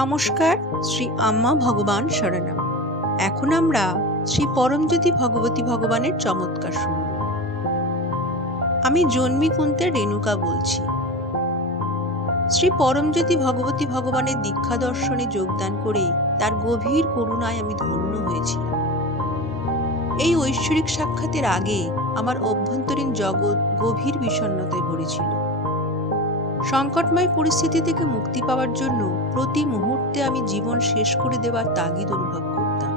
নমস্কার, শ্রী আম্মা ভগবান শরণম। এখন আমরা শ্রী পরমজ্যোতি ভগবতী ভগবানের চমৎকার শুনব। আমি জন্মী কুন্তের রেণুকা বলছি। শ্রী পরমজ্যোতি ভগবতী ভগবানের দীক্ষা দর্শনে যোগদান করে তার গভীর করুণায় আমি ধন্য হয়েছিলাম। এই ঐশ্বরিক সাক্ষাতের আগে আমার অভ্যন্তরীণ জগৎ গভীর বিষণ্ণতায় ভরেছিল। সংকটময় পরিস্থিতি থেকে মুক্তি পাওয়ার জন্য প্রতি মুহূর্তে আমি জীবন শেষ করে দেওয়ার তাগিদ অনুভব করতাম।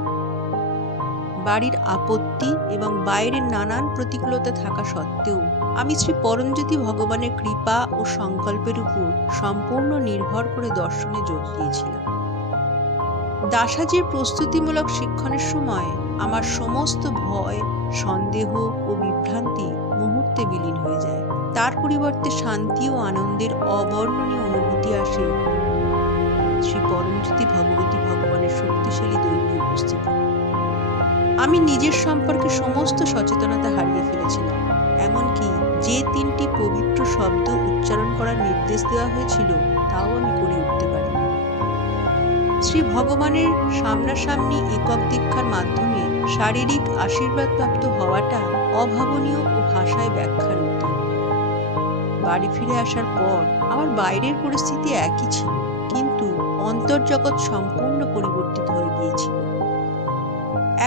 বাড়ির আপত্তি এবং বাইরের নানান প্রতিকূলতা থাকা সত্ত্বেও আমি শ্রী পরমজ্যোতি ভগবানের কৃপা ও সংকল্পের উপর সম্পূর্ণ নির্ভর করে দর্শনে যোগ দিয়েছিলাম। দাসাজির প্রস্তুতিমূলক শিক্ষণের সময় আমার সমস্ত ভয়, সন্দেহ ও বিভ্রান্তি মুহূর্তে বিলীন হয়ে যায়। তার পরিবর্তে শান্তি ও আনন্দের অবর্ণনীয় অনুভূতি আসে শ্রী পরমজ্যোতি ভগবতী ভগবানের শক্তিশালী দৈব উপস্থিতি। আমি নিজের সম্পর্কে সমস্ত সচেতনতা হারিয়ে ফেলেছিলাম। এমনকি যে 3টি পবিত্র শব্দ উচ্চারণ করার নির্দেশ দেওয়া হয়েছিল তাও আমি করে উঠতে পারিনি। শ্রী ভগবানের সামনাসামনি একক দীক্ষার মাধ্যমে শারীরিক আশীর্বাদপ্রাপ্ত হওয়াটা অভাবনীয় ও ভাষায় ব্যাখ্যার অতীত। বাড়ি ফিরে আসার পর আমার বাইরের পরিস্থিতি একই ছিল, কিন্তু অন্তর্জগৎ সম্পূর্ণ পরিবর্তিত হয়ে গিয়েছিল।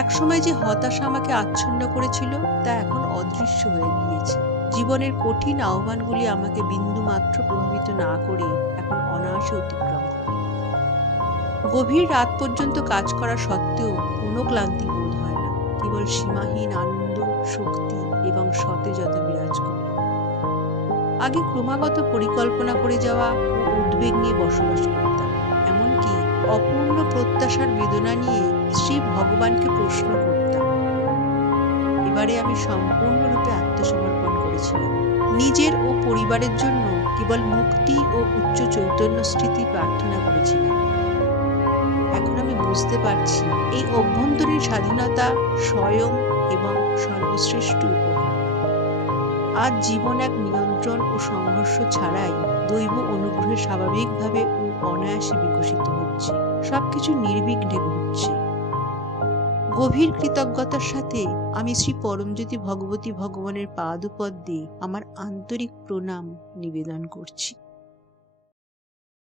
একসময় যে হতাশা আমাকে আচ্ছন্ন করেছিল তা এখন অদৃশ্য হয়ে গিয়েছে। জীবনের কঠিন আহ্বানগুলি আমাকে বিন্দু মাত্র প্রভাবিত না করে এখন অনায়াসে অতিক্রম করে। গভীর রাত পর্যন্ত কাজ করা সত্ত্বেও কোনো ক্লান্তি বোধ হয় না। কেবল সীমাহীন আনন্দ, শক্তি এবং সতেজতা বিরাজ করে। আগে ক্রমাগত পরিকল্পনা করে যাওয়া ও উদ্বেগ নিয়ে বসবাস করতাম। এমনকি অপূর্ণ প্রত্যাশার বেদনা নিয়ে শ্রী ভগবানকে প্রশ্ন করতাম। এবারে আমি সম্পূর্ণরূপে আত্মসমর্পণ করেছিলাম। নিজের ও পরিবারের জন্য কেবল মুক্তি ও উচ্চ চৈতন্য স্মৃতি প্রার্থনা করেছিলাম। এখন আমি বুঝতে পারছি এই অভ্যন্তরীণ স্বাধীনতা স্বয়ং এবং সর্বশ্রেষ্ঠ উপহার। আজ জীবন এক নিয়ন্ত্রণ ও সংঘর্ষ ছাড়াই দৈব অনুগ্রহে স্বাভাবিকভাবে ও অনায়াসে বিকশিত হচ্ছে। সবকিছু নির্বিঘ্নে ঘটছে। গভীর কৃতজ্ঞতার সাথে আমি শ্রী পরমজ্যোতি ভগবতী ভগবানের পাদপদ্মে আমার আন্তরিক প্রণাম নিবেদন করছি।